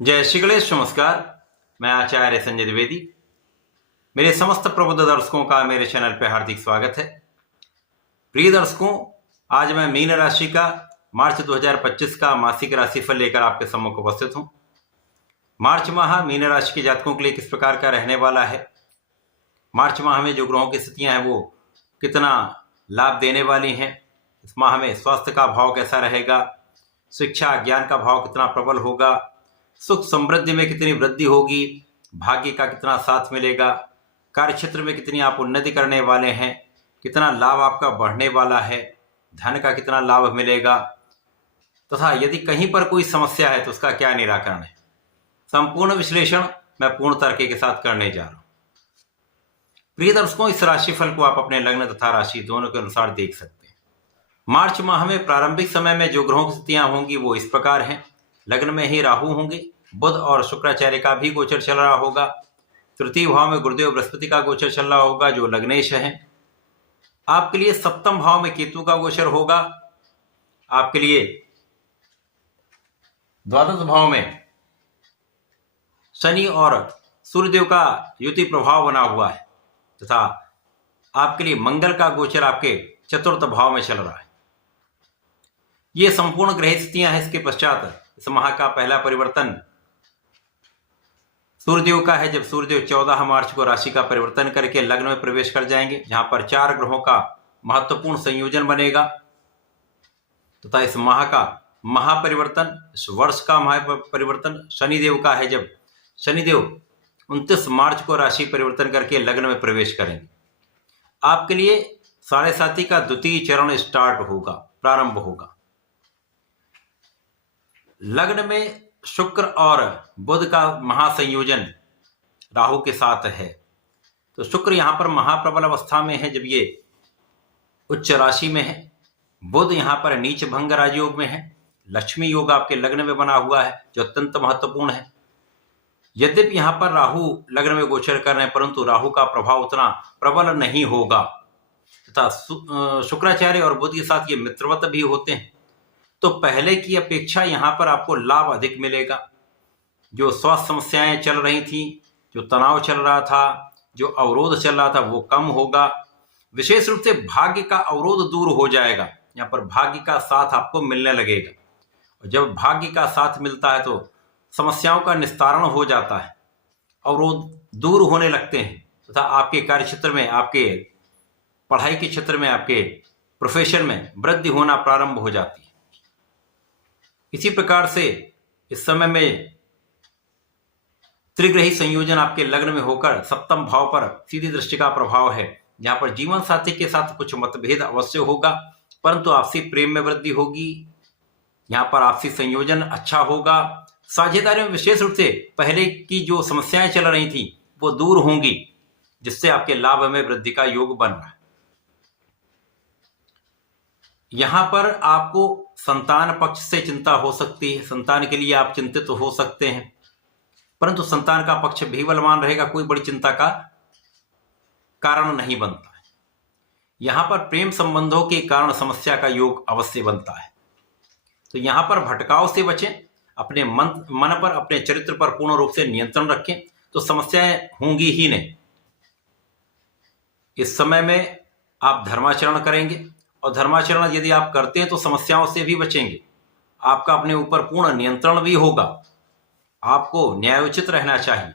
जय श्री गणेश। नमस्कार। मैं आचार्य संजय द्विवेदी। मेरे समस्त प्रबुद्ध दर्शकों का मेरे चैनल पर हार्दिक स्वागत है। प्रिय दर्शकों, आज मैं मीन राशि का मार्च 2025 का मासिक राशिफल लेकर आपके सम्मुख उपस्थित हूं। मार्च माह मीन राशि के जातकों के लिए किस प्रकार का रहने वाला है, मार्च माह में जो ग्रहों की स्थितियां हैं वो कितना लाभ देने वाली हैं, इस माह में स्वास्थ्य का भाव कैसा रहेगा, शिक्षा ज्ञान का भाव कितना प्रबल होगा, सुख समृद्धि में कितनी वृद्धि होगी, भाग्य का कितना साथ मिलेगा, कार्य क्षेत्र में कितनी आप उन्नति करने वाले हैं, कितना लाभ आपका बढ़ने वाला है, धन का कितना लाभ मिलेगा, तथा यदि कहीं पर कोई समस्या है तो उसका क्या निराकरण है, संपूर्ण विश्लेषण मैं पूर्ण तर्क के साथ करने जा रहा हूं। प्रिय दर्शकों, इस राशिफल को आप अपने लग्न तथा राशि दोनों के अनुसार देख सकते हैं। मार्च माह में प्रारंभिक समय में जो ग्रहों की स्थितियां होंगी वो इस प्रकार हैं। लग्न में ही राहु होंगे, बुध और शुक्राचार्य का भी गोचर चल रहा होगा। तृतीय भाव में गुरुदेव बृहस्पति का गोचर चल रहा होगा जो लग्नेश है। आपके लिए सप्तम भाव में केतु का गोचर होगा। आपके लिए द्वादश भाव में शनि और सूर्यदेव का युति प्रभाव बना हुआ है तथा आपके लिए मंगल का गोचर आपके चतुर्थ भाव में चल रहा है। ये संपूर्ण ग्रह स्थितियां हैं। इसके पश्चात इस माह का पहला परिवर्तन सूर्यदेव का है, जब सूर्यदेव 14 मार्च को राशि का परिवर्तन करके लग्न में प्रवेश कर जाएंगे, जहां पर 4 ग्रहों का महत्वपूर्ण संयोजन बनेगा तथा इस माह का महापरिवर्तन, इस वर्ष का महापरिवर्तन शनिदेव का है, जब शनिदेव 29 मार्च को राशि परिवर्तन करके लग्न में प्रवेश करेंगे। आपके लिए साढ़े साथी का द्वितीय चरण स्टार्ट होगा, प्रारंभ होगा। लग्न में शुक्र और बुध का महासंयोजन राहु के साथ है, तो शुक्र यहां पर महाप्रबल अवस्था में है जब ये उच्च राशि में है। बुध यहां पर नीच भंग राजयोग में है। लक्ष्मी योग आपके लग्न में बना हुआ है जो अत्यंत महत्वपूर्ण है। यद्यपि यहां पर राहु लग्न में गोचर कर रहे हैं, परंतु राहु का प्रभाव उतना प्रबल नहीं होगा तथा शुक्राचार्य और बुध के साथ ये मित्रवत भी होते हैं, तो पहले की अपेक्षा यहां पर आपको लाभ अधिक मिलेगा। जो स्वास्थ्य समस्याएं चल रही थी, जो तनाव चल रहा था, जो अवरोध चल रहा था, वो कम होगा। विशेष रूप से भाग्य का अवरोध दूर हो जाएगा। यहाँ पर भाग्य का साथ आपको मिलने लगेगा, और जब भाग्य का साथ मिलता है तो समस्याओं का निस्तारण हो जाता है, अवरोध दूर होने लगते हैं तथा आपके कार्य क्षेत्र में, आपके पढ़ाई के क्षेत्र में, आपके प्रोफेशन में वृद्धि होना प्रारंभ हो जाती है। इसी प्रकार से इस समय में त्रिग्रही संयोजन आपके लग्न में होकर सप्तम भाव पर सीधी दृष्टि का प्रभाव है, जहां पर जीवन साथी के साथ कुछ मतभेद अवश्य होगा, परंतु आपसी प्रेम में वृद्धि होगी। यहां पर आपसी संयोजन अच्छा होगा। साझेदारी में विशेष रूप से पहले की जो समस्याएं चल रही थी वो दूर होंगी, जिससे आपके लाभ में वृद्धि का योग बन रहा है। यहां पर आपको संतान पक्ष से चिंता हो सकती है, संतान के लिए आप चिंतित हो सकते हैं, परंतु संतान का पक्ष भी बलवान रहेगा, कोई बड़ी चिंता का कारण नहीं बनता है। यहां पर प्रेम संबंधों के कारण समस्या का योग अवश्य बनता है, तो यहां पर भटकाव से बचें, अपने मन पर, अपने चरित्र पर पूर्ण रूप से नियंत्रण रखें, तो समस्याएं होंगी ही नहीं। इस समय में आप धर्माचरण करेंगे, और धर्माचरण यदि आप करते हैं तो समस्याओं से भी बचेंगे। आपका अपने ऊपर पूर्ण नियंत्रण भी होगा। आपको न्यायोचित रहना चाहिए।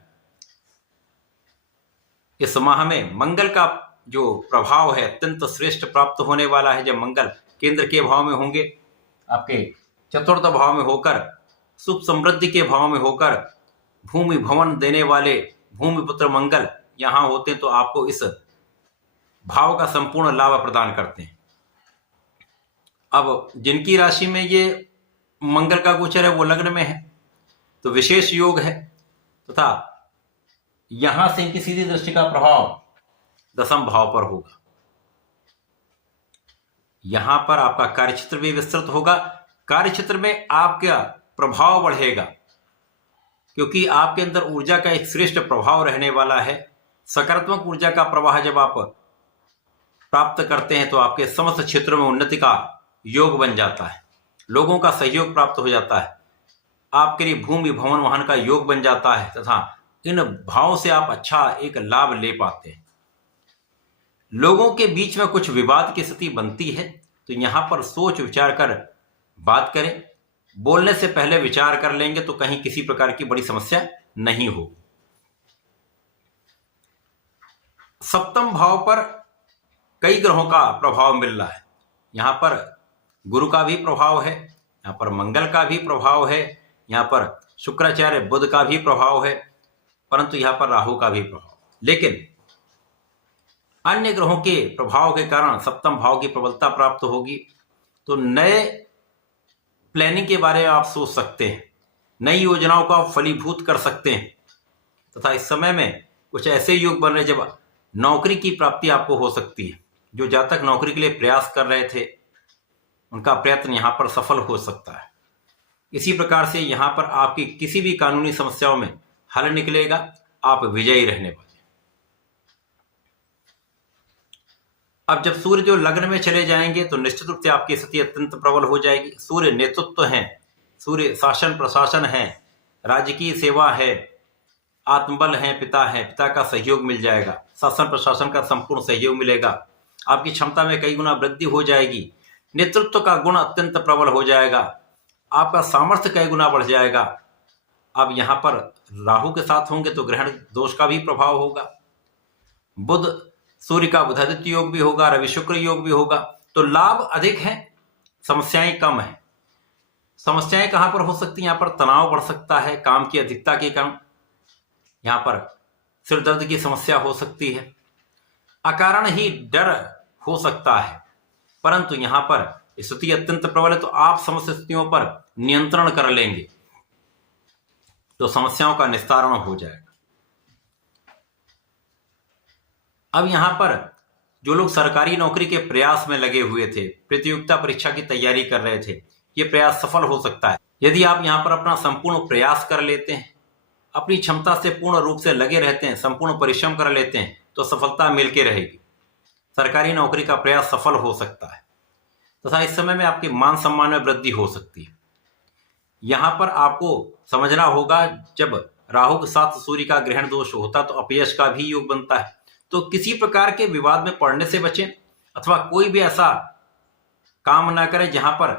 इस माह में मंगल का जो प्रभाव है अत्यंत श्रेष्ठ प्राप्त होने वाला है, जब मंगल केंद्र के भाव में होंगे, आपके चतुर्थ भाव में होकर, सुख समृद्धि के भाव में होकर, भूमि भवन देने वाले भूमिपुत्र मंगल यहां होते हैं, तो आपको इस भाव का संपूर्ण लाभ प्रदान करते हैं। अब जिनकी राशि में ये मंगल का गोचर है वो लग्न में है, तो विशेष योग है तथा यहां से इनकी सीधी दृष्टि का प्रभाव 10वें भाव पर होगा। यहां पर आपका कार्यक्षेत्र भी विस्तृत होगा। कार्यक्षेत्र में आपका प्रभाव बढ़ेगा, क्योंकि आपके अंदर ऊर्जा का एक श्रेष्ठ प्रभाव रहने वाला है। सकारात्मक ऊर्जा का प्रवाह जब आप प्राप्त करते हैं तो आपके समस्त क्षेत्रों में उन्नति का योग बन जाता है, लोगों का सहयोग प्राप्त हो जाता है, आपके लिए भूमि भवन वाहन का योग बन जाता है तथा इन भावों से आप अच्छा एक लाभ ले पाते हैं। लोगों के बीच में कुछ विवाद की स्थिति बनती है, तो यहां पर सोच विचार कर बात करें। बोलने से पहले विचार कर लेंगे तो कहीं किसी प्रकार की बड़ी समस्या नहीं हो। सप्तम भाव पर कई ग्रहों का प्रभाव मिल रहा है। यहां पर गुरु का भी प्रभाव है, यहां पर मंगल का भी प्रभाव है, यहां पर शुक्राचार्य बुध का भी प्रभाव है, परंतु यहां पर राहु का भी प्रभाव। लेकिन अन्य ग्रहों के प्रभाव के कारण सप्तम भाव की प्रबलता प्राप्त होगी। तो नए प्लानिंग के बारे में आप सोच सकते हैं, नई योजनाओं को आप फलीभूत कर सकते हैं तथा इस समय में कुछ ऐसे योग बन रहे जब नौकरी की प्राप्ति आपको हो सकती है। जो जब तक नौकरी के लिए प्रयास कर रहे थे उनका प्रयत्न यहां पर सफल हो सकता है। इसी प्रकार से यहां पर आपकी किसी भी कानूनी समस्याओं में हल निकलेगा, आप विजयी रहने वाले। अब जब सूर्य जो लग्न में चले जाएंगे तो निश्चित रूप से आपकी स्थिति अत्यंत प्रबल हो जाएगी। सूर्य नेतृत्व है, सूर्य शासन प्रशासन है, राजकीय सेवा है, आत्मबल है, पिता का सहयोग मिल जाएगा, शासन प्रशासन का संपूर्ण सहयोग मिलेगा, आपकी क्षमता में कई गुना वृद्धि हो जाएगी, नेतृत्व का गुण अत्यंत प्रबल हो जाएगा, आपका सामर्थ्य कई गुना बढ़ जाएगा। अब यहाँ पर राहु के साथ होंगे तो ग्रहण दोष का भी प्रभाव होगा। बुध सूर्य का बुधादित्य योग भी होगा, रवि शुक्र योग भी होगा, तो लाभ अधिक है, समस्याएं कम है। समस्याएं कहां पर हो सकती हैं? यहाँ पर तनाव बढ़ सकता है काम की अधिकता के कारण, यहाँ पर सिर दर्द की समस्या हो सकती है, अकारण ही डर हो सकता है, परंतु यहाँ पर स्थिति अत्यंत प्रबल है तो आप समस्त स्थितियों पर नियंत्रण कर लेंगे तो समस्याओं का निस्तारण हो जाएगा। अब यहां पर जो लोग सरकारी नौकरी के प्रयास में लगे हुए थे, प्रतियोगिता परीक्षा की तैयारी कर रहे थे, ये प्रयास सफल हो सकता है यदि आप यहां पर अपना संपूर्ण प्रयास कर लेते हैं, अपनी क्षमता से पूर्ण रूप से लगे रहते हैं, संपूर्ण परिश्रम कर लेते हैं तो सफलता मिलके रहेगी। सरकारी नौकरी का प्रयास सफल हो सकता है तथा इस समय में आपके मान सम्मान में वृद्धि हो सकती है। यहां पर आपको समझना होगा, जब राहु के साथ सूर्य का ग्रहण दोष होता तो अपयश का भी योग बनता है, तो किसी प्रकार के विवाद में पड़ने से बचें अथवा कोई भी ऐसा काम ना करें जहां पर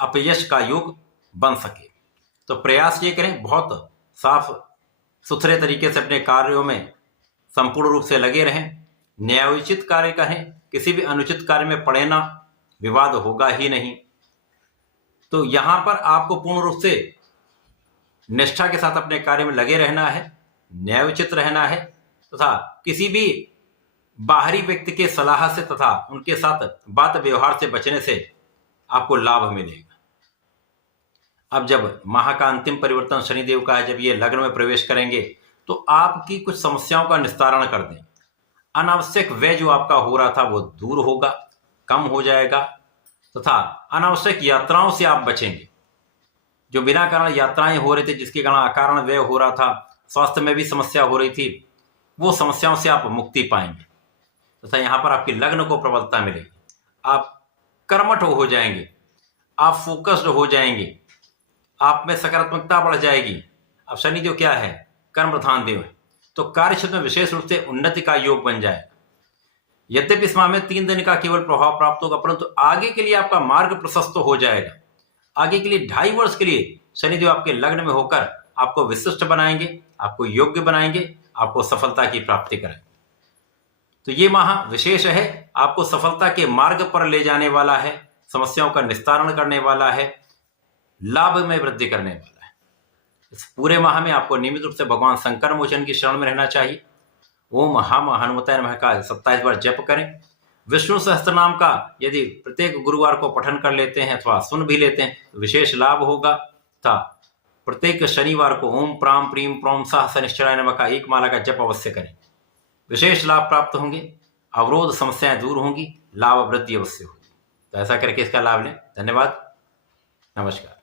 अपयश का योग बन सके। तो प्रयास ये करें, बहुत साफ सुथरे तरीके से अपने कार्यों में संपूर्ण रूप से लगे रहें, न्यायोचित कार्य करें, किसी भी अनुचित कार्य में पड़े ना, विवाद होगा ही नहीं। तो यहां पर आपको पूर्ण रूप से निष्ठा के साथ अपने कार्य में लगे रहना है, न्यायोचित रहना है तथा किसी भी बाहरी व्यक्ति के सलाह से तथा उनके साथ बात व्यवहार से बचने से आपको लाभ मिलेगा। अब जब माह का अंतिम परिवर्तन शनिदेव का है, जब ये लग्न में प्रवेश करेंगे तो आपकी कुछ समस्याओं का निस्तारण कर दें। अनावश्यक व्यय जो आपका हो रहा था वो दूर होगा, कम हो जाएगा तथा अनावश्यक यात्राओं से आप बचेंगे। जो बिना कारण यात्राएं हो रही थी, जिसके कारण अकारण व्यय हो रहा था, स्वास्थ्य में भी समस्या हो रही थी, वो समस्याओं से आप मुक्ति पाएंगे तथा यहाँ पर आपकी लग्न को प्रबलता मिलेगी। आप कर्मठ हो जाएंगे, आप फोकस्ड हो जाएंगे, आप में सकारात्मकता बढ़ जाएगी। अब शनिदेव क्या है? कर्म प्रधान देव है, तो कार्य क्षेत्र में विशेष रूप से उन्नति का योग बन जाएगा। यद्यपि इस माह में 3 दिन का केवल प्रभाव प्राप्त होगा, परंतु आगे के लिए आपका मार्ग प्रशस्त हो जाएगा। आगे के लिए 2.5 वर्ष के लिए शनिदेव आपके लग्न में होकर आपको विशिष्ट बनाएंगे, आपको योग्य बनाएंगे, आपको सफलता की प्राप्ति कराएंगे। तो ये माह विशेष है, आपको सफलता के मार्ग पर ले जाने वाला है, समस्याओं का निस्तारण करने वाला है, लाभ में वृद्धि करने वाला है। इस पूरे माह में आपको नियमित रूप से भगवान शंकर मोचन की शरण में रहना चाहिए। ओम हम हनुमताय नमः का 27 बार जप करें। विष्णु सहस्त्र नाम का यदि प्रत्येक गुरुवार को पठन कर लेते हैं अथवा सुन भी लेते हैं तो विशेष लाभ होगा। तथा प्रत्येक शनिवार को ओम प्राम प्रीम प्रोम सह शनिश्चराय नमः का 1 माला का जप अवश्य करें, विशेष लाभ प्राप्त होंगे, अवरोध समस्याएं दूर होंगी, लाभ वृद्धि अवश्य होगी। तो ऐसा करके इसका लाभ लें। धन्यवाद, नमस्कार।